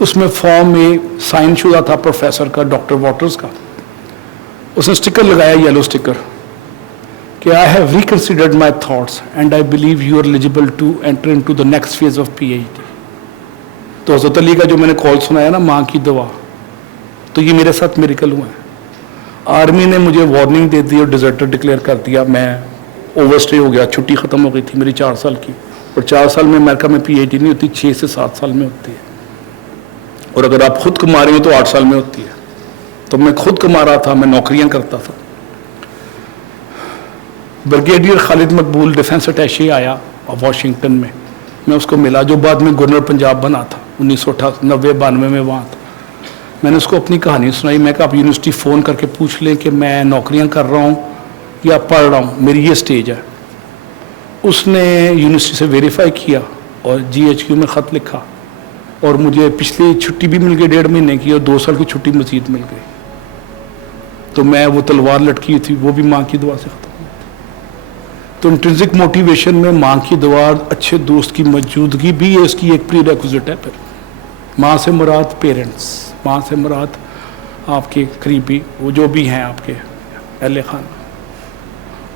اس میں فارم میں سائن شدہ تھا پروفیسر کا، ڈاکٹر واٹرز کا. اس نے اسٹکر لگایا، یلو اسٹکر، کہ I have reconsidered my thoughts and I believe you are eligible to enter into the next phase of P H D. تو حضرت علی کا جو میں نے کال سنایا نا، ماں کی دعا، تو یہ میرے ساتھ میریکل ہوا ہے. آرمی نے مجھے وارننگ دے دی اور ڈیزرٹر ڈکلیئر کر دیا. میں اوور اسٹے ہو گیا، چھٹی ختم ہو گئی تھی میری 4 سال کی، اور 4 سال میں امریکہ میں پی ایچ ڈی نہیں ہوتی، 6 سے 7 سال میں ہوتی ہے. اور اگر آپ خود کما رہے ہو تو 8 سال میں ہوتی ہے. تو میں خود کما رہا تھا، میں نوکریاں کرتا تھا. بریگیڈیئر خالد مقبول ڈیفینس اٹیشی آیا واشنگٹن میں، میں اس کو ملا، جو بعد میں گورنر پنجاب بنا تھا 1990-92 میں وہاں تھا. میں نے اس کو اپنی کہانی سنائی. میں کہا آپ یونیورسٹی فون کر کے پوچھ لیں کہ میں نوکریاں کر رہا ہوں یا پڑھ رہا ہوں، میری یہ سٹیج ہے. اس نے یونیورسٹی سے ویریفائی کیا اور جی ایچ کیو میں خط لکھا، اور مجھے پچھلی چھٹی بھی مل گئی 1.5 مہینے کی، اور 2 سال کی چھٹی مزید مل گئی. تو میں وہ تلوار لٹکی تھی، وہ بھی ماں کی دعا سے ختم ہوئی تھی. تو انٹرنسک موٹیویشن میں ماں کی دعا، اچھے دوست کی موجودگی بھی ہے، اس کی ایک پری ریکوزٹ ہے. پھر ماں سے مراد پیرنٹس، ماں سے مراد آپ کے قریبی، وہ جو بھی ہیں آپ کے اہل خانہ.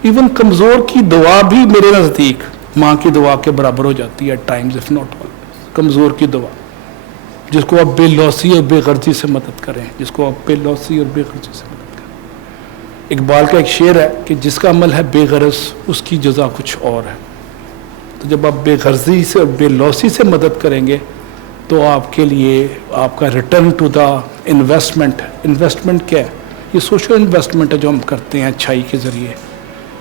ایون کمزور کی دعا بھی میرے نزدیک ماں کی دعا کے برابر ہو جاتی ہے ٹائمز اف ناٹ آلویز. کمزور کی دعا جس کو آپ بے لوثی اور بے غرضی سے مدد کریں، جس کو آپ بے لوثی اور بے غرضی سے مدد کریں. اقبال کا ایک شعر ہے کہ جس کا عمل ہے بے غرض اس کی جزا کچھ اور ہے. تو جب آپ بے غرضی سے اور بے لوثی سے مدد کریں گے تو آپ کے لیے آپ کا ریٹرن ٹو دا انویسٹمنٹ کیا ہے؟ یہ سوشل انویسٹمنٹ ہے جو ہم کرتے ہیں اچھائی کے ذریعے.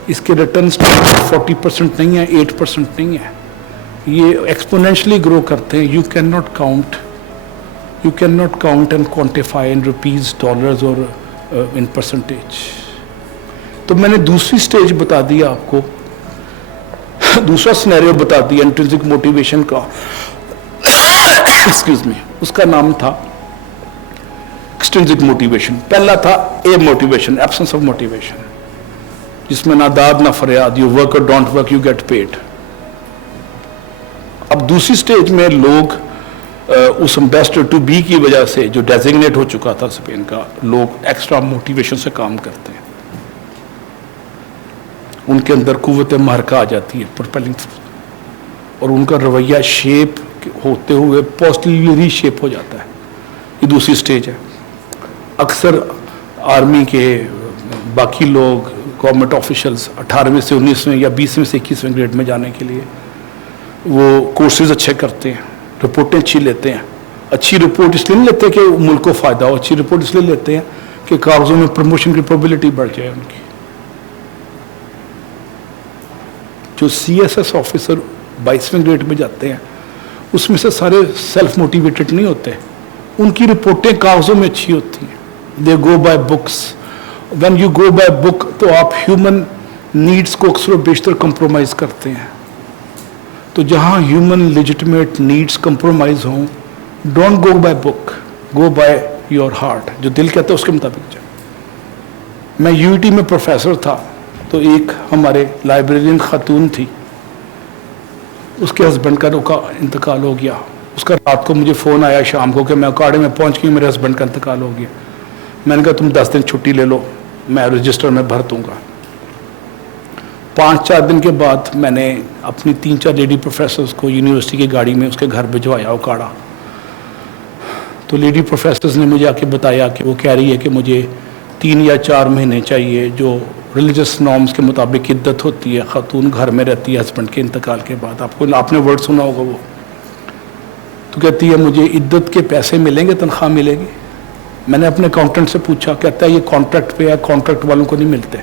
اس کے ریٹرنز 40% نہیں ہے، 8% نہیں ہے، یہ ایکسپونینشلی گرو کرتے ہیں. You can not count and quantify in rupees, dollars اور ان پرسنٹیج. تو میں نے دوسری سٹیج بتا دیا آپ کو، دوسرا سینیریو بتا دیا انٹرنسک موٹیویشن کا. ایکسکیوز می، اس کا نام تھا ایکسٹرنسک موٹیویشن. پہلا تھا a motivation, absence of motivation, جس میں نہ داد نہ فریاد، یو ورک اور don't work you get paid. اب دوسری سٹیج میں لوگ اس امبیسڈر ٹو بی کی وجہ سے جو ڈیزگنیٹ ہو چکا تھا اسپین کا، لوگ ایکسٹرا موٹیویشن سے کام کرتے ہیں. ان کے اندر قوت محرکہ آ جاتی ہے، پروپیلنگ فورس، اور ان کا رویہ شیپ ہوتے ہوئے پازیٹیولی ری شیپ ہو جاتا ہے. یہ دوسری سٹیج ہے. اکثر آرمی کے باقی لوگ، گورنمنٹ آفیشلز 18ویں سے 19ویں یا 20ویں سے 21ویں گریڈ میں جانے کے لیے وہ کورسز اچھے کرتے ہیں، رپورٹیں اچھی لیتے ہیں. اچھی رپورٹ اس لیے نہیں لیتے کہ ملک کو فائدہ ہو، اچھی رپورٹ اس لیے لیتے ہیں کہ کاغذوں میں پروموشن کی پروبیلٹی بڑھ جائے ان کی. جو سی ایس ایس آفیسر 22ویں گریڈ میں جاتے ہیں اس میں سے سارے سیلف موٹیویٹڈ نہیں ہوتے، ان کی رپورٹیں کاغذوں میں اچھی ہوتی ہیں. They go by books. When you go by book تو آپ ہیومن نیڈس کو اکثر و بیشتر کمپرومائز کرتے ہیں. تو جہاں ہیومن لیجٹمیٹ نیڈس کمپرومائز ہوں، don't go by book, go by your heart. جو دل کہتا ہے اس کے مطابق جائیں. میں یو ٹی میں پروفیسر تھا، تو ایک ہمارے لائبریرین خاتون تھی، اس کے ہسبینڈ کا انتقال ہو گیا. اس کا رات کو مجھے فون آیا شام کو کہ میں اکاڑے میں پہنچ گئی، میرے ہسبینڈ کا انتقال ہو گیا. میں نے کہا تم 10 دن چھٹی لے لو، میں رجسٹر میں بھر دوں گا. 5-4 دن کے بعد میں نے اپنی 3-4 لیڈی پروفیسرز کو یونیورسٹی کی گاڑی میں اس کے گھر بھجوایا اکاڑا. تو لیڈی پروفیسرز نے مجھے آ کے بتایا کہ وہ کہہ رہی ہے کہ مجھے 3 یا 4 مہینے چاہیے، جو ریلیجس نارمز کے مطابق عدت ہوتی ہے. خاتون گھر میں رہتی ہے ہسبینڈ کے انتقال کے بعد. آپ نے ورڈ سنا ہوگا وہ. تو کہتی ہے مجھے عدت کے پیسے ملیں گے، تنخواہ ملے گی. میں نے اپنے اکاؤنٹنٹ سے پوچھا، کہتا ہے یہ کانٹریکٹ پہ ہے، کانٹریکٹ والوں کو نہیں ملتے،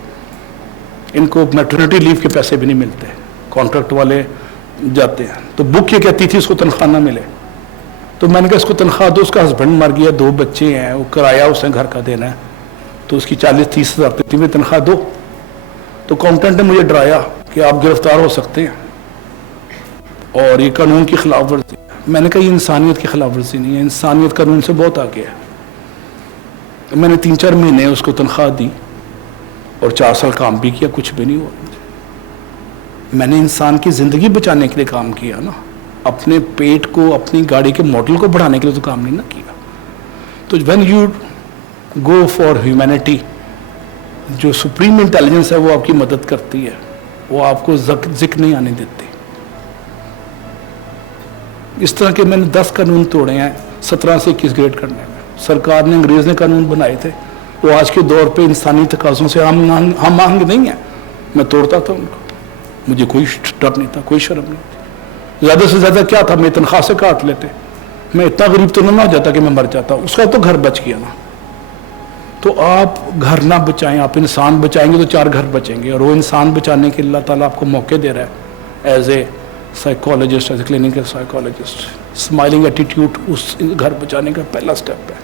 ان کو میٹرنٹی لیو کے پیسے بھی نہیں ملتے، کانٹریکٹ والے جاتے ہیں. تو بک یہ کہتی تھی اس کو تنخواہ نہ ملے. تو میں نے کہا اس کو تنخواہ دو، اس کا ہسبینڈ مر گیا، 2 بچے ہیں، وہ کرایہ اس نے گھر کا دینا ہے، تو اس کی 40-30 ہزار دیتی ہوئی تنخواہ دو. تو اکاؤنٹنٹ نے مجھے ڈرایا کہ آپ گرفتار ہو سکتے ہیں اور یہ قانون کی خلاف ورزی. میں نے کہا یہ انسانیت کی خلاف ورزی نہیں ہے، انسانیت قانون سے بہت آگے ہے. میں نے 3-4 مہینے اس کو تنخواہ دی اور 4 سال کام بھی کیا، کچھ بھی نہیں ہوا. میں نے انسان کی زندگی بچانے کے لیے کام کیا نا. اپنے پیٹ کو, اپنی گاڑی کے ماڈل کو بڑھانے کے لیے تو کام نہیں نہ کیا. تو when you go for humanity, جو سپریم انٹیلیجنس ہے وہ آپ کی مدد کرتی ہے, وہ آپ کو ذکر نہیں آنے دیتی. اس طرح کے میں نے 10 قانون توڑے ہیں 17 سے 21 گریڈ کرنے میں. سرکار نے, انگریز نے قانون بنائے تھے, وہ آج کے دور پہ انسانی تقاضوں سے ہم آہنگ نہیں ہیں. میں توڑتا تھا ان کو, مجھے کوئی ڈر نہیں تھا, کوئی شرم نہیں تھی. زیادہ سے زیادہ کیا تھا, میں تنخواہ سے کاٹ لیتے. میں اتنا غریب تو نہ ہو جاتا کہ میں مر جاتا, اس کا تو گھر بچ گیا نا. تو آپ گھر نہ بچائیں, آپ انسان بچائیں گے تو 4 گھر بچیں گے. اور وہ انسان بچانے کے اللہ تعالیٰ آپ کو موقع دے رہا ہے as a psychologist, as a clinical psychologist. Smiling attitude اس گھر بچانے کا پہلا سٹیپ ہے.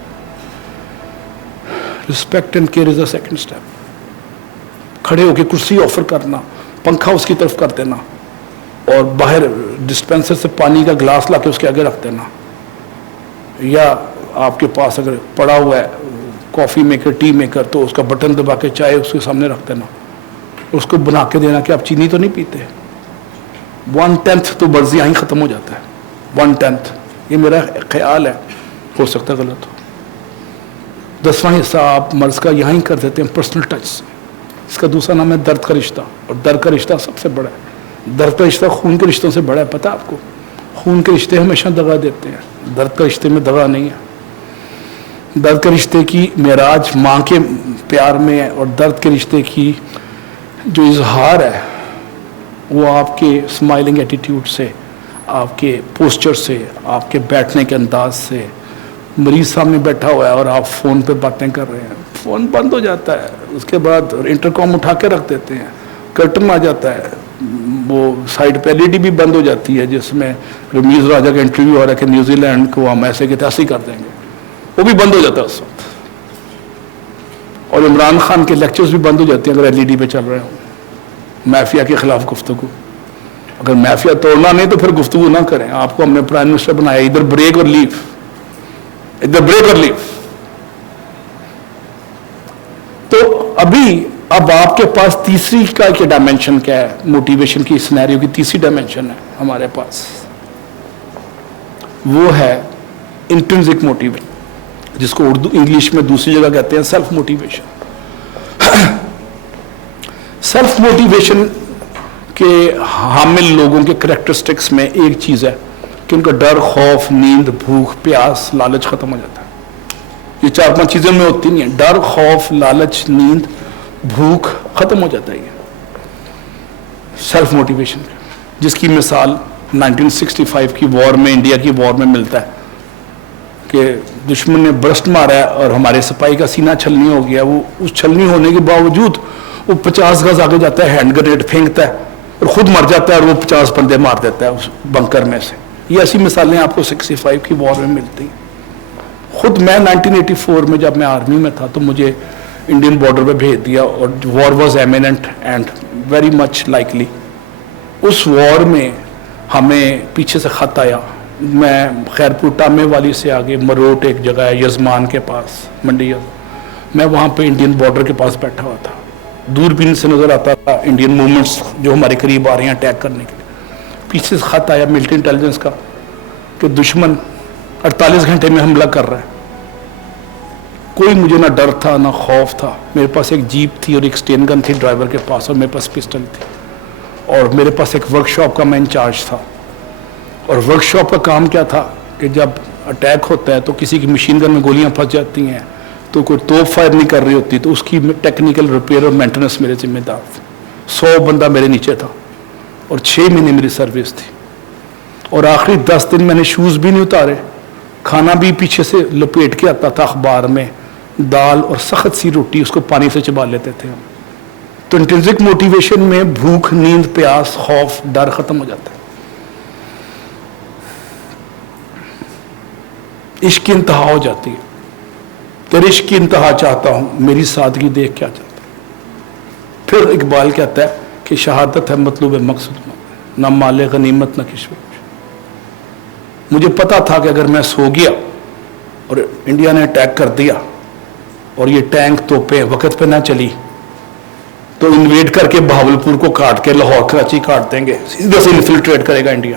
Respect and care is a second step. کھڑے ہو کے کرسی آفر کرنا, پنکھا اس کی طرف کر دینا, اور باہر ڈسپینسر سے پانی کا گلاس لا کے اس کے آگے رکھ دینا, یا آپ کے پاس اگر پڑا ہوا ہے کافی میکر, ٹی میکر, تو اس کا بٹن دبا کے چائے اس کے سامنے رکھ دینا, اس کو بنا کے دینا کہ آپ چینی تو نہیں پیتے. 1/10 تو برض یہیں ختم ہو جاتا ہے. 1/10 یہ میرا خیال ہے, ہو سکتا ہے غلط ہو. 10واں حصہ آپ مرض کا یہاں ہی کر دیتے ہیں پرسنل ٹچ سے. اس کا دوسرا نام ہے درد کا رشتہ, اور درد کا رشتہ سب سے بڑا ہے. درد کا رشتہ خون کے رشتوں سے بڑا ہے, پتہ آپ کو. خون کے رشتے ہمیشہ دغا دیتے ہیں, درد کا رشتے میں دغا نہیں ہے. درد کے رشتے کی معراج ماں کے پیار میں ہے, اور درد کے رشتے کی جو اظہار ہے وہ آپ کے اسمائلنگ ایٹیٹیوڈ سے, آپ کے پوسچر سے, آپ کے بیٹھنے کے انداز سے. مریض سامنے بیٹھا ہوا ہے اور آپ فون پہ باتیں کر رہے ہیں, فون بند ہو جاتا ہے, اس کے بعد انٹرکام اٹھا کے رکھ دیتے ہیں, کرٹن آ جاتا ہے, وہ سائڈ پہ LED بھی بند ہو جاتی ہے جس میں رمیز راجہ کا انٹرویو ہو رہا ہے کہ نیوزی لینڈ کو ہم ایسے کی تیسی کر دیں گے, وہ بھی بند ہو جاتا ہے اس وقت. اور عمران خان کے لیکچرز بھی بند ہو جاتے ہیں اگر LED پہ چل رہے ہوں. مافیا کے خلاف گفتگو, اگر مافیا توڑنا نہیں تو پھر گفتگو نہ کریں. آپ کو ہم نے پرائم منسٹر بنایا, ادھر بریک اور لیو, ادھر بریک اور لیو. تو اب آپ کے پاس تیسری کا کیا ڈائمینشن کیا ہے, موٹیویشن کی سینیریو کی تیسری ڈائمینشن ہے ہمارے پاس, وہ ہے انٹرنسک موٹیویشن, جس کو اردو انگلش میں دوسری جگہ کہتے ہیں سیلف موٹیویشن. سیلف موٹیویشن کے حامل لوگوں کے کریکٹرسٹکس میں ایک چیز ہے کہ ان کا ڈر, خوف, نیند, بھوک, پیاس, لالچ ختم ہو جاتا ہے. یہ 4-5 چیزیں میں ہوتی نہیں ہیں. ڈر, خوف, لالچ, نیند, بھوک ختم ہو جاتا ہے. یہ سیلف موٹیویشن, جس کی مثال 1965 کی وار میں, انڈیا کی وار میں ملتا ہے کہ دشمن نے برسٹ مارا ہے اور ہمارے سپاہی کا سینہ چھلنی ہو گیا. وہ اس چھلنی ہونے کے باوجود وہ 50 گز آگے جاتا ہے, ہینڈ گریڈ پھینکتا ہے اور خود مر جاتا ہے, اور وہ 50 بندے مار دیتا ہے اس بنکر میں سے. یہ ایسی مثالیں آپ کو 65 کی وار میں ملتی ہیں. خود میں 1984 میں جب میں آرمی میں تھا تو مجھے انڈین بارڈر پہ بھیج دیا, اور war was imminent and very much likely. اس وار میں ہمیں پیچھے سے خط آیا. میں خیرپور ٹامے والی سے آگے مروٹ ایک جگہ ہے یزمان کے پاس, منڈی, میں وہاں پہ انڈین بارڈر کے پاس بیٹھا ہوا تھا. دوربین سے نظر آتا تھا انڈین موومنٹس جو ہمارے قریب آ رہے ہیں اٹیک کرنے کے لیے. پیچھے سے خط آیا ملٹری انٹیلیجنس کا کہ دشمن 48 گھنٹے میں حملہ کر رہا ہے. کوئی مجھے نہ ڈر تھا نہ خوف تھا. میرے پاس ایک جیپ تھی اور ایک اسٹین گن تھی ڈرائیور کے پاس, اور میرے پاس پسٹل تھی, اور میرے پاس ایک ورک شاپ کا میں انچارج تھا. اور ورک شاپ کا کام کیا تھا کہ جب اٹیک ہوتا ہے تو کسی کی مشین گن میں گولیاں پھنس جاتی ہیں تو کوئی توپ فائر نہیں کر رہی ہوتی, تو اس کی ٹیکنیکل ریپیئر اور مینٹیننس میرے ذمہ دار تھا. 100 بندہ میرے نیچے تھا, اور 6 مہینے میری سروس تھی. اور آخری 10 دن میں نے شوز بھی نہیں اتارے, کھانا بھی پیچھے سے لپیٹ کے آتا تھا اخبار میں, دال اور سخت سی روٹی, اس کو پانی سے چبا لیتے تھے ہم. تو انٹرنسک موٹیویشن میں بھوک, نیند, پیاس, خوف, ڈر ختم ہو جاتا ہے. عشق کی انتہا ہو جاتی ہے. تیرے عشق کی انتہا چاہتا ہوں, میری سادگی دیکھ کیا چاہتا. پھر اقبال کہتا ہے کہ شہادت ہے مطلوب مقصود, نہ مال غنیمت نہ کشمکش. مجھے پتا تھا کہ اگر میں سو گیا اور انڈیا نے اٹیک کر دیا اور یہ ٹینک توپیں وقت پہ نہ چلی تو انویڈ کر کے بہاولپور کو کاٹ کے لاہور کراچی کاٹ دیں گے, سیدھے سے انفلٹریٹ کرے گا India.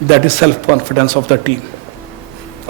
That is self confidence of the team.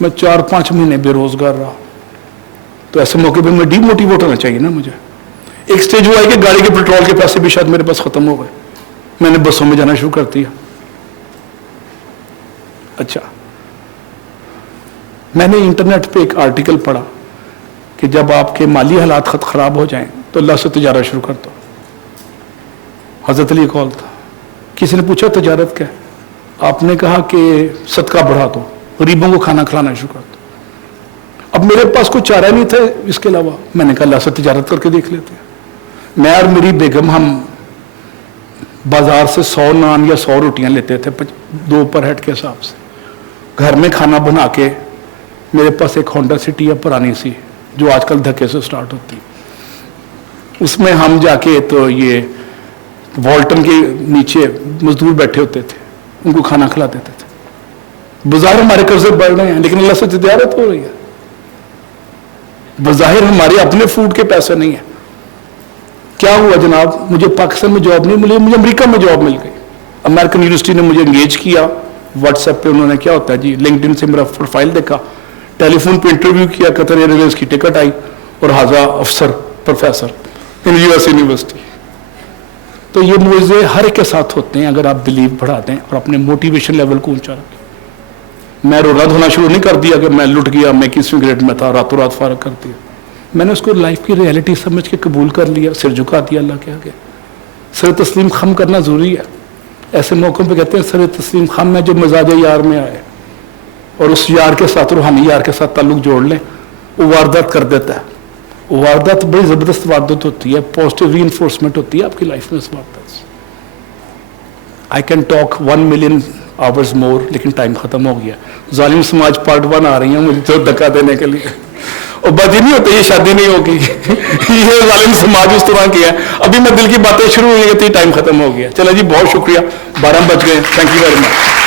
میں 4-5 مہینے بے روزگار رہا. تو ایسے موقع پہ میں ڈی موٹیویٹ ہونا چاہیے نا مجھے. ایک سٹیج ہوا ہے کہ گاڑی کے پیٹرول کے پیسے بھی شاید میرے پاس ختم ہو گئے, میں نے بسوں میں جانا شروع کر دیا. اچھا, میں نے انٹرنیٹ پہ ایک آرٹیکل پڑھا کہ جب آپ کے مالی حالات خود خراب ہو جائیں تو اللہ سے تجارت شروع کر دو. حضرت علی قول تھا. کسی نے پوچھا تجارت کیا ہے؟ آپ نے کہا کہ صدقہ بڑھا دو, غریبوں کو کھانا کھلانا شروع کر دو. اب میرے پاس کوئی چارہ نہیں تھا اس کے علاوہ, میں نے کہا اللہ سے تجارت کر کے دیکھ لیتے ہیں. میں اور میری بیگم ہم بازار سے 100 نان یا 100 روٹیاں لیتے تھے 2 پر ہیڈ کے حساب سے. گھر میں کھانا بنا کے, میرے پاس ایک ہونڈا سٹی ہے پرانی سی جو آج کل دھکے سے سٹارٹ ہوتی, اس میں ہم جا کے تو یہ والٹن کے نیچے مزدور بیٹھے ہوتے تھے, ان کو کھانا کھلا دیتے تھے. بظاہر ہمارے قرضے بڑھ رہے ہیں لیکن اللہ سے تجارت ہو رہی ہے. بظاہر ہمارے اپنے فوڈ کے پیسے نہیں ہیں. کیا ہوا جناب, مجھے پاکستان میں جاب نہیں ملی, مجھے امریکہ میں جاب مل گئی. امریکن یونیورسٹی نے مجھے انگیج کیا واٹس ایپ پہ, انہوں نے کیا ہوتا ہے جی لنکڈ ان سے میرا پروفائل دیکھا, ٹیلی فون پہ انٹرویو کیا, قطر ایئر ویز کی ٹکٹ آئی اور حاضہ افسر پروفیسر ان US یونیورسٹی. تو یہ معجزے ہر ایک کے ساتھ ہوتے ہیں اگر آپ بلیو بڑھا دیں اور اپنے موٹیویشن لیول کو اونچا رکھیں. میں رونا دھونا شروع نہیں کر دیا کہ میں لٹ گیا, میں 21ویں گریڈ میں تھا, راتوں رات فارغ کر دیا. میں نے اس کو لائف کی ریئلٹی سمجھ کے قبول کر لیا, سر جھکا دیا اللہ کے آگے. سر تسلیم خم کرنا ضروری ہے. ایسے موقعوں پہ کہتے ہیں سر تسلیم خم ہے جو مزاج یار میں آئے, اور اس یار کے ساتھ روحانی یار کے ساتھ تعلق جوڑ لیں, وہ واردات کر دیتا ہے. واردات بڑی زبردست واردات ہوتی ہے, پازیٹیو ری انفورسمنٹ ہوتی ہے آپ کی لائف میں اس واردات سے. I can talk 1 million hours more, لیکن ٹائم ختم ہو گیا. ظالم سماج پارٹ 1 آ رہی ہیں مجھے تو دھکا دینے کے لیے, اور بات یہ نہیں ہوتا یہ شادی نہیں ہوگی یہ ظالم سماج اس طرح کیا ہے. ابھی میں دل کی باتیں شروع ہوئی تھی, ٹائم ختم ہو گیا. چلو جی, بہت شکریہ, 12 بج گئے. Thank you very much.